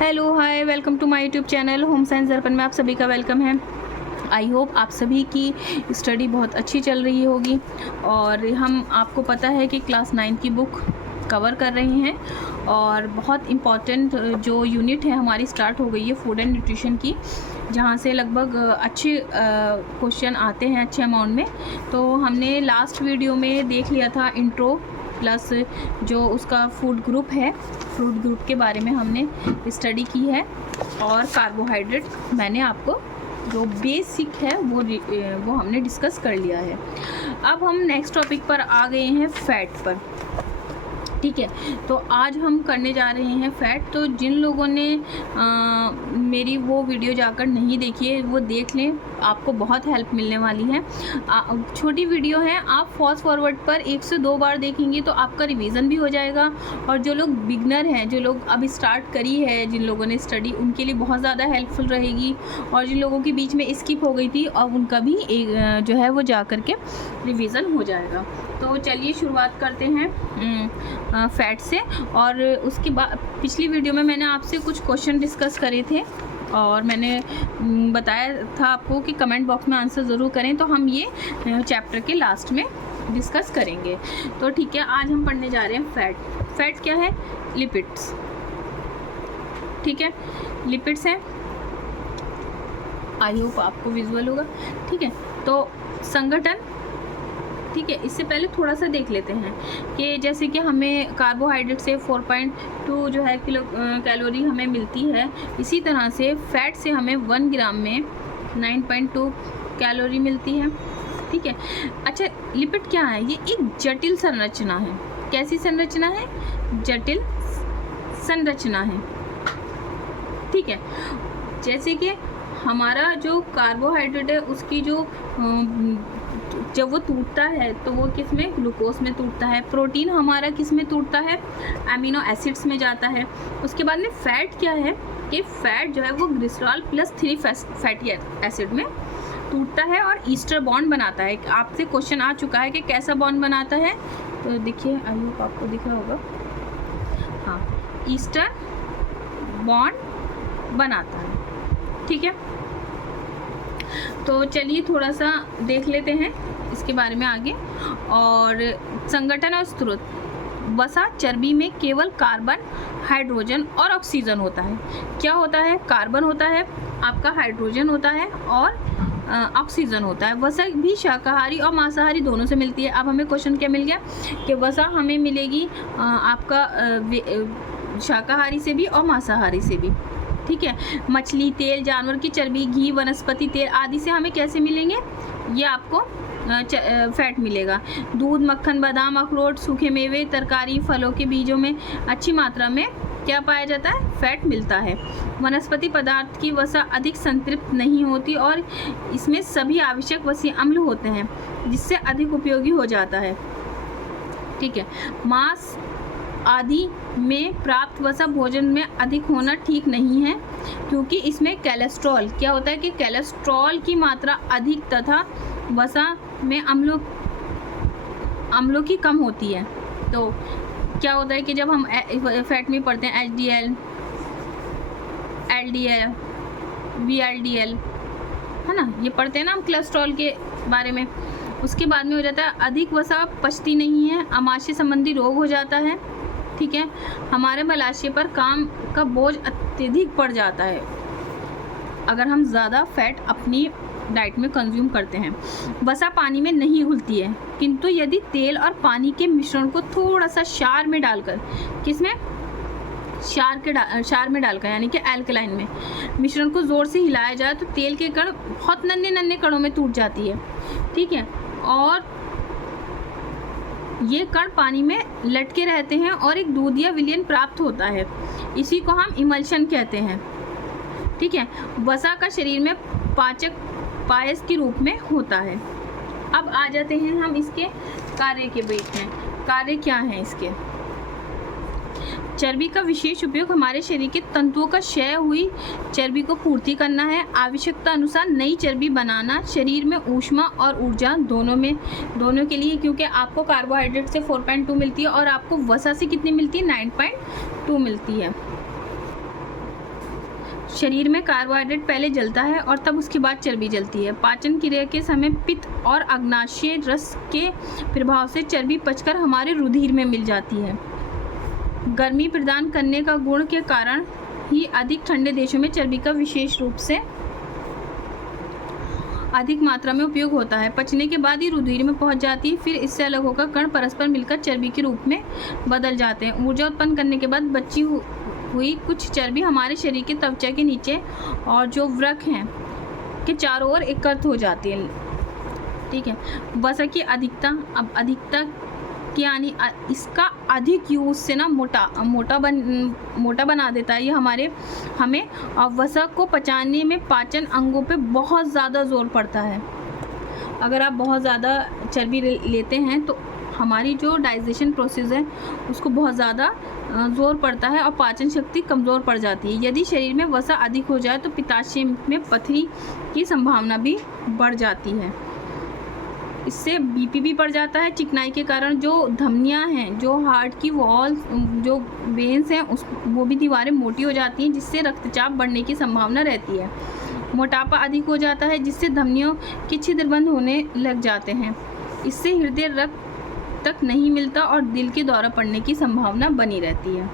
Hello hi welcome to my YouTube channel home science Darpan में आप सभी का वेलकम है। आई होप आप सभी की स्टडी बहुत अच्छी चल रही होगी और हम आपको पता है कि क्लास 9 की बुक कवर कर रहे हैं और बहुत इम्पॉर्टेंट जो यूनिट है हमारी स्टार्ट हो गई है फूड एंड न्यूट्रिशन की, जहाँ से लगभग अच्छे क्वेश्चन आते हैं अच्छे अमाउंट में। तो हमने लास्ट वीडियो में देख लिया था इंट्रो प्लस जो उसका फूड ग्रुप है, फूड ग्रुप के बारे में हमने स्टडी की है और कार्बोहाइड्रेट मैंने आपको जो बेसिक है वो हमने डिस्कस कर लिया है। अब हम नेक्स्ट टॉपिक पर आ गए हैं फैट पर। ठीक है, तो आज हम करने जा रहे हैं फ़ैट। तो जिन लोगों ने मेरी वो वीडियो जाकर नहीं देखी है वो देख लें, आपको बहुत हेल्प मिलने वाली है। छोटी वीडियो है, आप फास्ट फॉरवर्ड पर 1 से 2 बार देखेंगे तो आपका रिवीजन भी हो जाएगा। और जो लोग बिगनर हैं, जो लोग अभी स्टार्ट करी है, जिन लोगों ने स्टडी, उनके लिए बहुत ज़्यादा हेल्पफुल रहेगी। और जिन लोगों के बीच में स्किप हो गई थी और उनका भी एक जो है वो जा कर के रिवीजन हो जाएगा। तो चलिए शुरुआत करते हैं फ़ैट से। और उसके बाद पिछली वीडियो में मैंने आपसे कुछ क्वेश्चन डिस्कस करे थे और मैंने बताया था आपको कि कमेंट बॉक्स में आंसर ज़रूर करें। तो हम ये चैप्टर के लास्ट में डिस्कस करेंगे। तो ठीक है, आज हम पढ़ने जा रहे हैं फ़ैट। फ़ैट क्या है? लिपिड्स। ठीक है, लिपिड्स हैं। आई होप आपको विजुअल होगा। ठीक है, तो संगठन, ठीक है, इससे पहले थोड़ा सा देख लेते हैं कि जैसे कि हमें कार्बोहाइड्रेट से 4.2 जो है कैलोरी हमें मिलती है, इसी तरह से फ़ैट से हमें 1 ग्राम में 9.2 कैलोरी मिलती है। ठीक है, अच्छा, लिपिड क्या है? ये एक जटिल संरचना है। कैसी संरचना है? जटिल संरचना है। ठीक है, जैसे कि हमारा जो कार्बोहाइड्रेट है उसकी जो जब वो टूटता है तो वो किस में? ग्लूकोज में टूटता है। प्रोटीन हमारा किस में टूटता है? अमीनो एसिड्स में जाता है। उसके बाद में फ़ैट क्या है कि फ़ैट जो है वो ग्लिसरॉल प्लस 3 फैटी एसिड में टूटता है और ईस्टर बॉन्ड बनाता है। आपसे क्वेश्चन आ चुका है कि कैसा बॉन्ड बनाता है, तो देखिए, आई होप आपको दिख रहा होगा। हाँ, ईस्टर बॉन्ड बनाता है। ठीक है, तो चलिए थोड़ा सा देख लेते हैं इसके बारे में आगे। और संगठन और स्रोत, वसा चर्बी में केवल कार्बन, हाइड्रोजन और ऑक्सीजन होता है। क्या होता है? कार्बन होता है, आपका हाइड्रोजन होता है और ऑक्सीजन होता है। वसा भी शाकाहारी और मांसाहारी दोनों से मिलती है। अब हमें क्वेश्चन क्या मिल गया कि वसा हमें मिलेगी आपका शाकाहारी से भी और मांसाहारी से भी। ठीक है, मछली तेल, जानवर की चर्बी, घी, वनस्पति तेल आदि से हमें कैसे मिलेंगे? ये आपको फ़ैट मिलेगा। दूध, मक्खन, बादाम, अखरोट, सूखे मेवे, तरकारी, फलों के बीजों में अच्छी मात्रा में क्या पाया जाता है? फ़ैट मिलता है। वनस्पति पदार्थ की वसा अधिक संतृप्त नहीं होती और इसमें सभी आवश्यक वसीय अम्ल होते हैं, जिससे अधिक उपयोगी हो जाता है। ठीक है, मांस आदि में प्राप्त वसा भोजन में अधिक होना ठीक नहीं है, क्योंकि इसमें कोलेस्ट्रॉल, क्या होता है कि कोलेस्ट्रॉल की मात्रा अधिक तथा वसा में अम्लों की कम होती है। तो क्या होता है कि जब हम फैट में पढ़ते हैं HDL, LDL, VLDL, है ना, ये पढ़ते हैं ना हम कोलेस्ट्रॉल के बारे में। उसके बाद में हो जाता है अधिक वसा पचती नहीं है, आमाशय संबंधी रोग हो जाता है। ठीक है, हमारे मलाशय पर काम का बोझ अत्यधिक पड़ जाता है अगर हम ज़्यादा फैट अपनी डाइट में कंज्यूम करते हैं। वसा पानी में नहीं घुलती है, किंतु यदि तेल और पानी के मिश्रण को थोड़ा सा क्षार में डालकर, किसमें? क्षार में डालकर, यानी कि एल्कलाइन में मिश्रण को ज़ोर से हिलाया जाए तो तेल के कण बहुत नन्हे नन्हे कणों में टूट जाती है। ठीक है, और ये कण पानी में लटके रहते हैं और एक दूध या विलयन प्राप्त होता है। इसी को हम इमल्शन कहते हैं। ठीक है, वसा का शरीर में पायस के रूप में होता है। अब आ जाते हैं हम इसके कार्य के बीच में। कार्य क्या है इसके? चर्बी का विशेष उपयोग हमारे शरीर के तंतुओं का क्षय हुई चर्बी को पूर्ति करना है। आवश्यकता अनुसार नई चर्बी बनाना, शरीर में ऊष्मा और ऊर्जा दोनों के लिए, क्योंकि आपको कार्बोहाइड्रेट से 4.2 मिलती है और आपको वसा से कितनी मिलती है? 9.2 मिलती है। शरीर में कार्बोहाइड्रेट पहले जलता है और तब उसके बाद चर्बी जलती है। पाचन क्रिया के समय पित्त और अग्नाशय रस के प्रभाव से चर्बी पचकर हमारे रुधिर में मिल जाती है। गर्मी प्रदान करने का गुण के कारण ही अधिक ठंडे देशों में चर्बी का विशेष रूप से अधिक मात्रा में उपयोग होता है। पचने के बाद ही रुधिर में पहुंच जाती है, फिर इससे अलग होकर कण परस्पर मिलकर चर्बी के रूप में बदल जाते हैं। ऊर्जा उत्पन्न करने के बाद बची हुई कुछ चर्बी हमारे शरीर के त्वचा के नीचे और जो वृक्क हैं के चारों ओर एकत्र हो जाती है। ठीक है। वसा की अधिकता यानी इसका अधिक यूज से ना मोटा बना देता है। ये हमें वसा को पचाने में पाचन अंगों पे बहुत ज़्यादा जोर पड़ता है। अगर आप बहुत ज़्यादा चर्बी लेते हैं तो हमारी जो डाइजेशन प्रोसेस है उसको बहुत ज़्यादा जोर पड़ता है और पाचन शक्ति कमज़ोर पड़ जाती है। यदि शरीर में वसा अधिक हो जाए तो पित्ताशय में पथरी की संभावना भी बढ़ जाती है। इससे बीपी भी बढ़ जाता है। चिकनाई के कारण जो धमनियां हैं, जो हार्ट की वॉल, जो वेन्स हैं वो भी दीवारें मोटी हो जाती हैं, जिससे रक्तचाप बढ़ने की संभावना रहती है। मोटापा अधिक हो जाता है जिससे धमनियों के छिद्र बंद होने लग जाते हैं। इससे हृदय रक्त तक नहीं मिलता और दिल के दौरा पड़ने की संभावना बनी रहती है।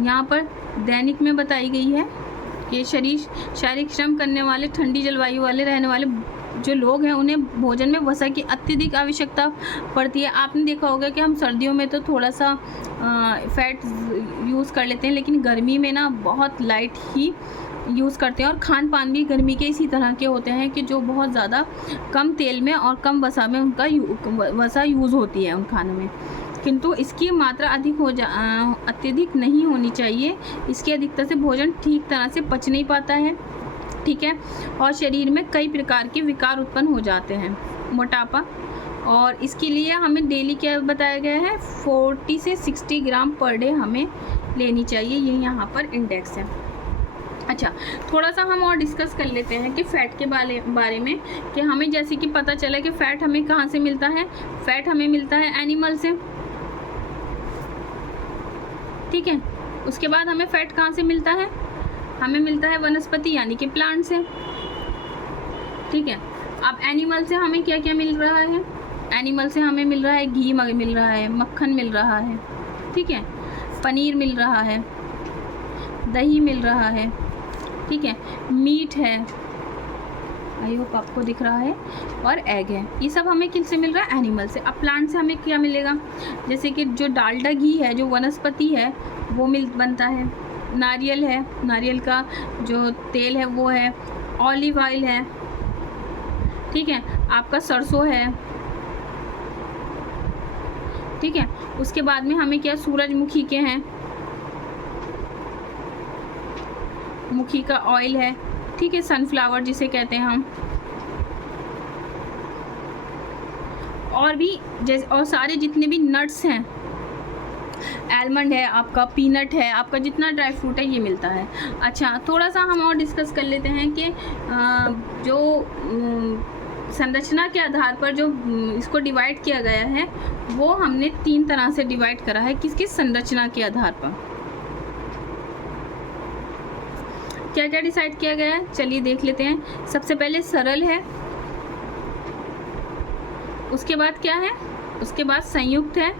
यहाँ पर दैनिक में बताई गई है कि शारीरिक श्रम करने वाले, ठंडी जलवायु वाले रहने वाले जो लोग हैं उन्हें भोजन में वसा की अत्यधिक आवश्यकता पड़ती है। आपने देखा होगा कि हम सर्दियों में तो थोड़ा सा फैट यूज़ कर लेते हैं, लेकिन गर्मी में ना बहुत लाइट ही यूज़ करते हैं। और खान पान भी गर्मी के इसी तरह के होते हैं कि जो बहुत ज़्यादा कम तेल में और कम वसा में उनका वसा यूज़ होती है उन खानों में, किंतु इसकी मात्रा अत्यधिक नहीं होनी चाहिए। इसकी अधिकता से भोजन ठीक तरह से पच नहीं पाता है। ठीक है। और शरीर में कई प्रकार के विकार उत्पन्न हो जाते हैं। मोटापा, और इसके लिए हमें डेली क्या बताया गया है, 40 से 60 ग्राम पर डे हमें लेनी चाहिए। ये यहाँ पर इंडेक्स है। अच्छा, थोड़ा सा हम और डिस्कस कर लेते हैं कि फ़ैट के बारे में, कि हमें जैसे कि पता चला कि फ़ैट हमें कहाँ से मिलता है। फ़ैट हमें मिलता है एनिमल से। ठीक है। उसके बाद हमें फ़ैट कहाँ से मिलता है, हमें मिलता है वनस्पति यानी कि प्लांट से। ठीक है। अब एनिमल से हमें क्या क्या मिल रहा है, एनिमल से हमें मिल रहा है घी मिल रहा है, मक्खन मिल रहा है। ठीक है। पनीर मिल रहा है, दही मिल रहा है। ठीक है। मीट है, आई होप आपको दिख रहा है, और एग है। ये सब हमें किससे मिल रहा है, एनिमल से। अब प्लांट से हमें क्या मिलेगा, जैसे कि जो डालडा घी है, जो वनस्पति है, वो बनता है। नारियल है, नारियल का जो तेल है वो है। ऑलिव ऑयल है। ठीक है। आपका सरसों है। ठीक है। उसके बाद में हमें क्या, सूरजमुखी के हैं, मुखी का ऑयल है। ठीक है। सनफ्लावर जिसे कहते हैं हम, और भी जैसे, और सारे जितने भी नट्स हैं, आलमंड है आपका, पीनट है आपका, जितना ड्राई फ्रूट है ये मिलता है। अच्छा, थोड़ा सा हम और डिस्कस कर लेते हैं कि जो संरचना के आधार पर जो इसको डिवाइड किया गया है वो हमने 3 तरह से डिवाइड करा है। किसकी संरचना के आधार पर क्या क्या डिसाइड किया गया है, चलिए देख लेते हैं। सबसे पहले सरल है, उसके बाद क्या है, उसके बाद संयुक्त है,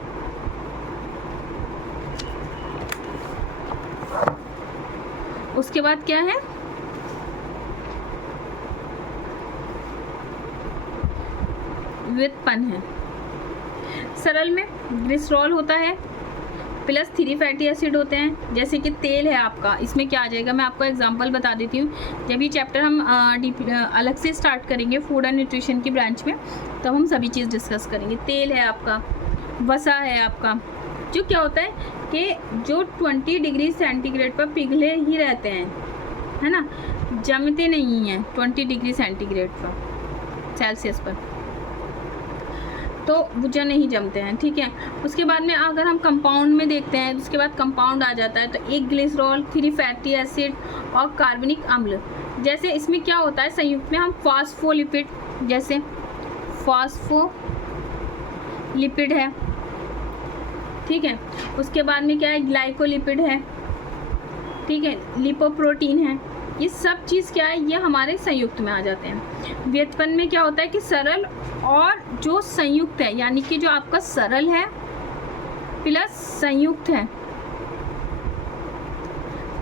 उसके बाद क्या है, व्युत्पन्न है। सरल में ग्लिसरॉल होता है प्लस 3 फैटी एसिड होते हैं। जैसे कि तेल है आपका, इसमें क्या आ जाएगा, मैं आपको एग्जांपल बता देती हूँ। जब ये चैप्टर हम अलग से स्टार्ट करेंगे फूड एंड न्यूट्रिशन की ब्रांच में, तब हम सभी चीज़ डिस्कस करेंगे। तेल है आपका, वसा है आपका, जो क्या होता है कि जो 20 डिग्री सेंटीग्रेड पर पिघले ही रहते हैं, है ना, जमते नहीं हैं 20 डिग्री सेंटीग्रेड पर, सेल्सियस पर, तो वो नहीं जमते हैं। ठीक है। उसके बाद में अगर हम कंपाउंड में देखते हैं, उसके बाद कंपाउंड आ जाता है, तो एक ग्लिसरॉल, 3 फैटी एसिड और कार्बनिक अम्ल। जैसे इसमें क्या होता है, संयुक्त में हम फॉस्फोलिपिड, जैसे फॉस्फोलिपिड है। ठीक है। उसके बाद में क्या है, ग्लाइकोलिपिड है। ठीक है, लिपोप्रोटीन है, ये सब चीज़ क्या है, ये हमारे संयुक्त में आ जाते हैं। व्युत्पन्न में क्या होता है कि सरल और जो संयुक्त है, यानी कि जो आपका सरल है प्लस संयुक्त है,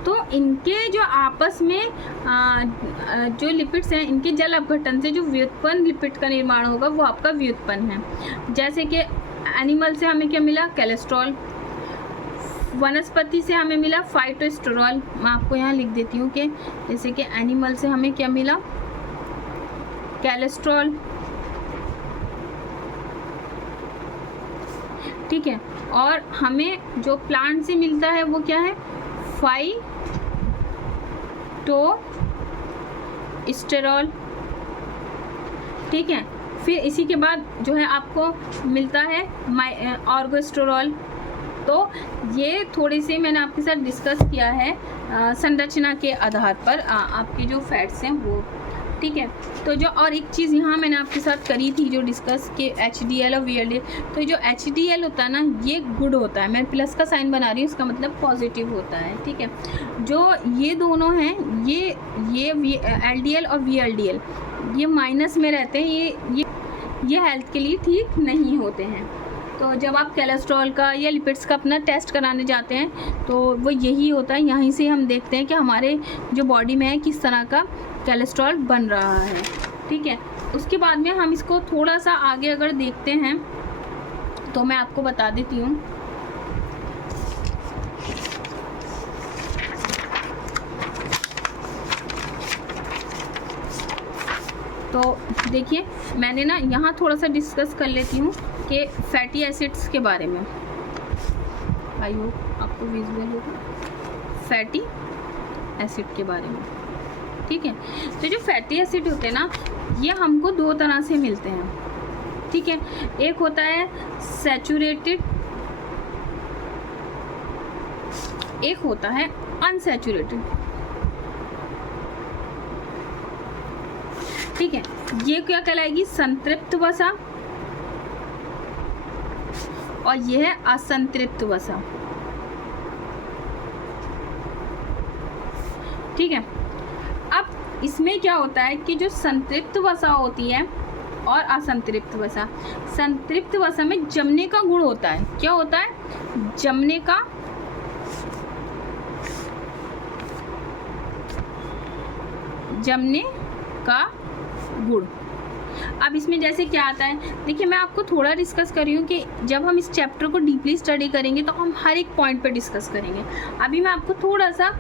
तो इनके जो आपस में जो लिपिड्स हैं, इनके जल अपघटन से जो व्युत्पन्न लिपिड का निर्माण होगा वो आपका व्युत्पन्न है। जैसे कि एनिमल से हमें क्या मिला, कोलेस्ट्रॉल। वनस्पति से हमें मिला फाइटोस्टेरॉल। मैं आपको यहाँ लिख देती हूँ कि जैसे कि एनिमल से हमें क्या मिला, कोलेस्ट्रॉल, ठीक है। और हमें जो प्लांट से मिलता है वो क्या है, फाइटोस्टेरॉल, ठीक है। फिर इसी के बाद जो है आपको मिलता है ऑर्गेस्टेरॉल। तो ये थोड़ी सी मैंने आपके साथ डिस्कस किया है संरचना के आधार पर आपके जो फैट्स हैं वो, ठीक है। तो जो और एक चीज़ यहाँ मैंने आपके साथ करी थी जो डिस्कस कि HDL और VLDL, तो जो HDL होता है ना ये गुड होता है, मैं प्लस का साइन बना रही हूँ, इसका मतलब पॉजिटिव होता है, ठीक है। जो ये दोनों हैं ये LDL और VLDL ये माइनस में रहते हैं, ये हेल्थ के लिए ठीक नहीं होते हैं। तो जब आप कोलेस्ट्रॉल का या लिपिड्स का अपना टेस्ट कराने जाते हैं तो वो यही होता है, यहीं से हम देखते हैं कि हमारे जो बॉडी में है किस तरह का कोलेस्ट्रॉल बन रहा है, ठीक है। उसके बाद में हम इसको थोड़ा सा आगे अगर देखते हैं तो मैं आपको बता देती हूँ। तो देखिए मैंने ना यहाँ थोड़ा सा डिस्कस कर लेती हूँ कि फैटी एसिड्स के बारे में, आई होप आपको विजुअल होगा, फैटी एसिड के बारे में, ठीक है। तो जो फैटी एसिड होते हैं ना ये हमको दो तरह से मिलते हैं, ठीक है। एक होता है सैचुरेटेड, एक होता है अनसैचुरेटेड, ठीक है। ये क्या कहलाएगी, संतृप्त वसा, और यह है असंतृप्त वसा, ठीक है। अब इसमें क्या होता है कि जो संतृप्त वसा होती है और असंतृप्त वसा, संतृप्त वसा में जमने का गुण होता है, क्या होता है, जमने का गुण। अब इसमें जैसे क्या आता है, देखिए मैं आपको थोड़ा डिस्कस कर रही हूँ कि जब हम इस चैप्टर को डीपली स्टडी करेंगे तो हम हर एक पॉइंट पे डिस्कस करेंगे। अभी मैं आपको थोड़ा सा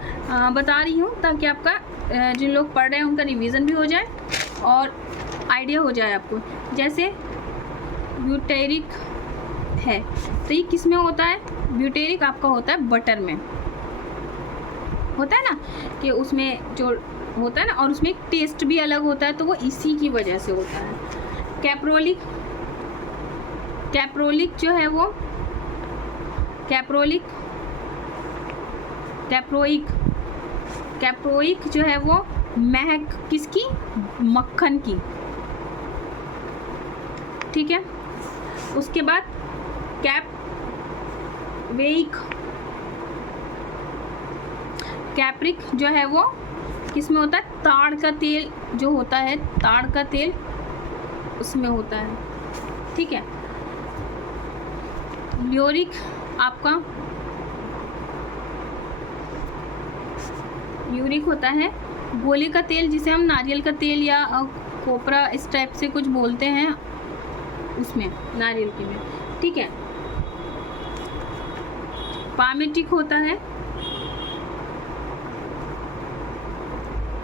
बता रही हूँ ताकि आपका जिन लोग पढ़ रहे हैं उनका रिवीजन भी हो जाए और आइडिया हो जाए आपको। जैसे ब्यूटेरिक है तो ये किस में होता है, ब्यूटेरिक आपका होता है बटर में, होता है ना कि उसमें जो होता है ना, और उसमें एक टेस्ट भी अलग होता है, तो वो इसी की वजह से होता है। कैप्रोलिक जो है वो कैप्रोइक जो है वो महक किसकी, मक्खन की, ठीक है। उसके बाद कैप्रिक जो है वो किसमें होता है, ताड़ का तेल जो होता है, ताड़ का तेल उसमें होता है, ठीक है। ल्यूरिक आपका यूरिक होता है गोली का तेल, जिसे हम नारियल का तेल या कोपरा इस टाइप से कुछ बोलते हैं, उसमें नारियल के में, ठीक है। पामेटिक होता है,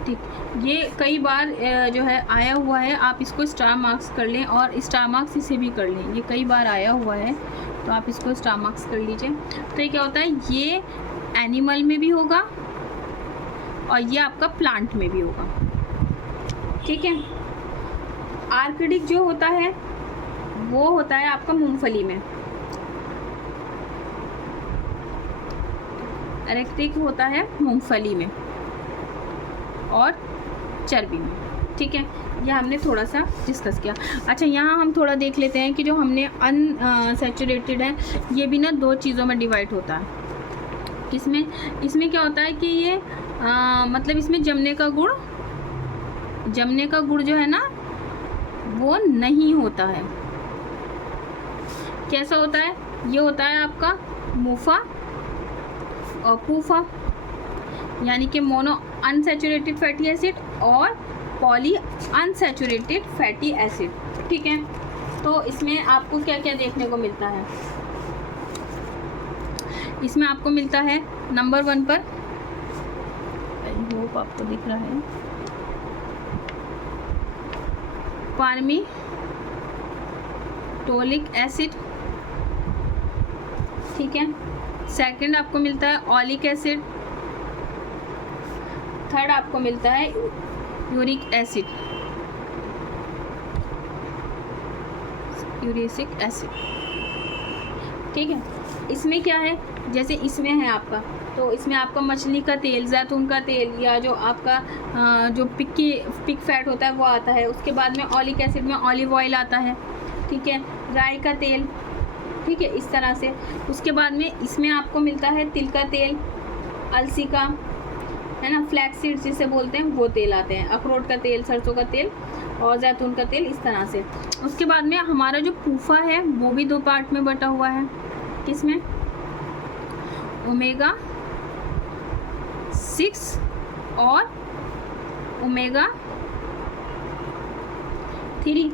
ठीक। ये कई बार जो है आया हुआ है, आप इसको स्टार मार्क्स कर लें और स्टार मार्क्स इसे भी कर लें, ये कई बार आया हुआ है तो आप इसको स्टार मार्क्स कर लीजिए। तो ये क्या होता है, ये एनिमल में भी होगा और ये आपका प्लांट में भी होगा, ठीक है। आर्किडिक जो होता है वो होता है आपका मूंगफली में, एरेक्टिक होता है मूंगफली में और चर्बी में, ठीक है। यह हमने थोड़ा सा डिस्कस किया। अच्छा यहाँ हम थोड़ा देख लेते हैं कि जो हमने अनसैचुरेटेड है ये भी ना दो चीज़ों में डिवाइड होता है, किसमें, इसमें क्या होता है कि ये मतलब इसमें जमने का गुण जो है ना वो नहीं होता है। कैसा होता है, ये होता है आपका मुफा और पूफा, यानी कि मोनो अनसैचुरेटेड फैटी एसिड और पॉली अनसैचुरेटेड फैटी एसिड। ठीक है, तो इसमें आपको क्या क्या देखने को मिलता है, इसमें आपको मिलता है नंबर 1 पर, आई होप आपको दिख रहा है, पार्मिटोलिक एसिड। ठीक है, सेकंड आपको मिलता है ऑलिक एसिड, थर्ड आपको मिलता है यूरिक एसिड, यूरिक एसिड। ठीक है, इसमें क्या है, जैसे इसमें है आपका, तो इसमें आपका मछली का तेल, जैतून का तेल, या जो आपका जो पिक फैट होता है वो आता है। उसके बाद में ऑलिक एसिड में ऑलिव ऑयल आता है। ठीक है, राई का तेल। ठीक है, इस तरह से। उसके बाद में इसमें आपको मिलता है तिल का तेल, अलसी का, है ना, फ्लैक्स सीड्स जिसे बोलते हैं वो तेल आते हैं, अखरोट का तेल, सरसों का तेल और जैतून का तेल, इस तरह से। उसके बाद में हमारा जो पूफा है वो भी 2 पार्ट में बटा हुआ है। किसमें, ओमेगा 6 और ओमेगा 3।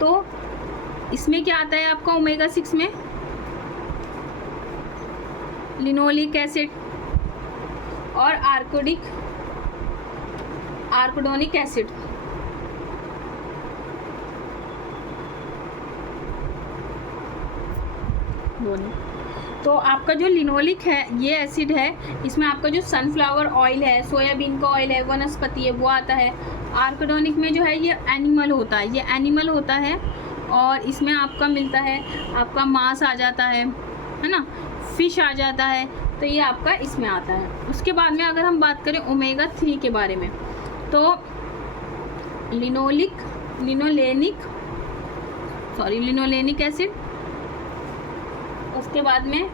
तो इसमें क्या आता है आपका ओमेगा 6 में, लिनोलिक एसिड और आर्कोडोनिक एसिड। तो आपका जो लिनोलिक है ये एसिड है, इसमें आपका जो सनफ्लावर ऑयल है, सोयाबीन का ऑयल है, वनस्पति है, वो आता है। आर्कोडोनिक में जो है ये एनिमल होता है, और इसमें आपका मिलता है, आपका मांस आ जाता है ना, फिश आ जाता है, तो ये आपका इसमें आता है। उसके बाद में अगर हम बात करें ओमेगा 3 के बारे में, तो लिनोलेनिक एसिड। उसके बाद में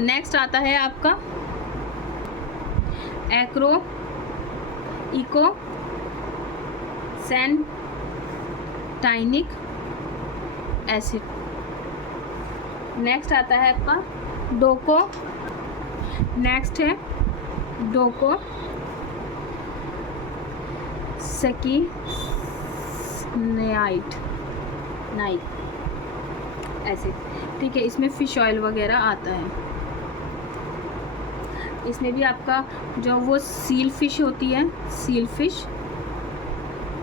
नेक्स्ट आता है आपका इकोसैंटाइनिक एसिड। नेक्स्ट आता है आपका डोकोसैकिनेट एसिड। ठीक है, इसमें फिश ऑयल वगैरह आता है। इसमें भी आपका जो वो सील फिश होती है, सील फिश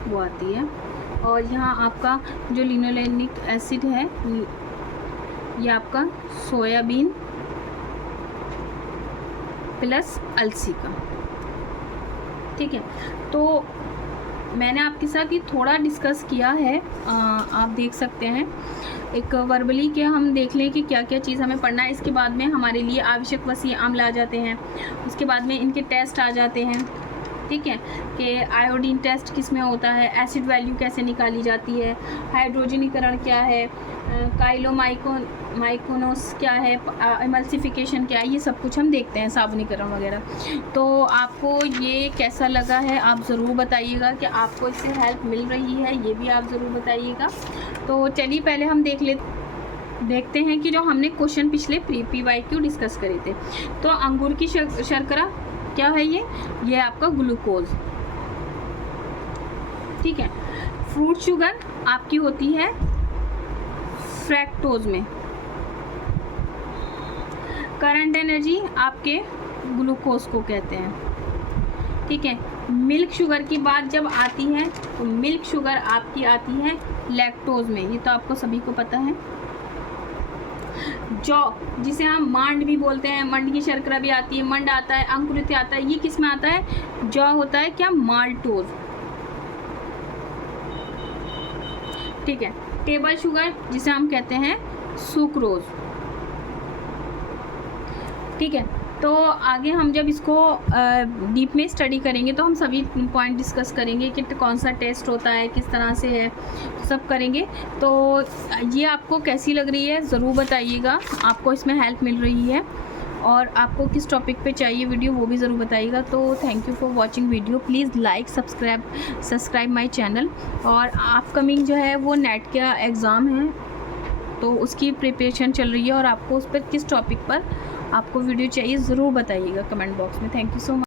वो आती है। और यहाँ आपका जो लिनोलेनिक एसिड है ये आपका सोयाबीन प्लस अलसी का। ठीक है, तो मैंने आपके साथ ये थोड़ा डिस्कस किया है, आप देख सकते हैं। एक वर्बली के हम देख लें कि क्या क्या चीज़ हमें पढ़ना है। इसके बाद में हमारे लिए आवश्यक वसीय अम्ल आ जाते हैं। उसके बाद में इनके टेस्ट आ जाते हैं। ठीक है, कि आयोडीन टेस्ट किस में होता है, एसिड वैल्यू कैसे निकाली जाती है, हाइड्रोजनीकरण क्या है, काइलोमाइकोनोस क्या है, एमल्सिफिकेशन क्या है, ये सब कुछ हम देखते हैं, साबुनीकरण वगैरह। तो आपको ये कैसा लगा है आप ज़रूर बताइएगा, कि आपको इससे हेल्प मिल रही है, ये भी आप ज़रूर बताइएगा। तो चलिए पहले हम देखते हैं कि जो हमने क्वेश्चन पिछले PYQ डिस्कस करे थे। तो अंगूर की शर्करा क्या है, ये आपका ग्लूकोज। ठीक है, फ्रूट शुगर आपकी होती है फ्रैक्टोज में। करंट एनर्जी आपके ग्लूकोज को कहते हैं। ठीक है, मिल्क शुगर की बात जब आती है तो मिल्क शुगर आपकी आती है लैक्टोज में, ये तो आपको सभी को पता है। जौ जिसे हम मांड भी बोलते हैं, मंड की शर्करा भी आती है, मंड आता है, अंकुरित आता है, ये किस में आता है, जौ होता है क्या, माल्टोज। ठीक है, टेबल शुगर जिसे हम कहते हैं सुक्रोज। ठीक है, तो आगे हम जब इसको डीप में स्टडी करेंगे तो हम सभी पॉइंट डिस्कस करेंगे कि कौन सा टेस्ट होता है, किस तरह से है, सब करेंगे। तो ये आपको कैसी लग रही है ज़रूर बताइएगा, आपको इसमें हेल्प मिल रही है और आपको किस टॉपिक पे चाहिए वीडियो वो भी ज़रूर बताइएगा। तो thank you for watching video, please like subscribe my channel. और अपकमिंग जो है वो नेट का एग्ज़ाम है तो उसकी प्रिपरेशन चल रही है और आपको उस पर किस टॉपिक पर आपको वीडियो चाहिए ज़रूर बताइएगा कमेंट बॉक्स में। Thank you so much.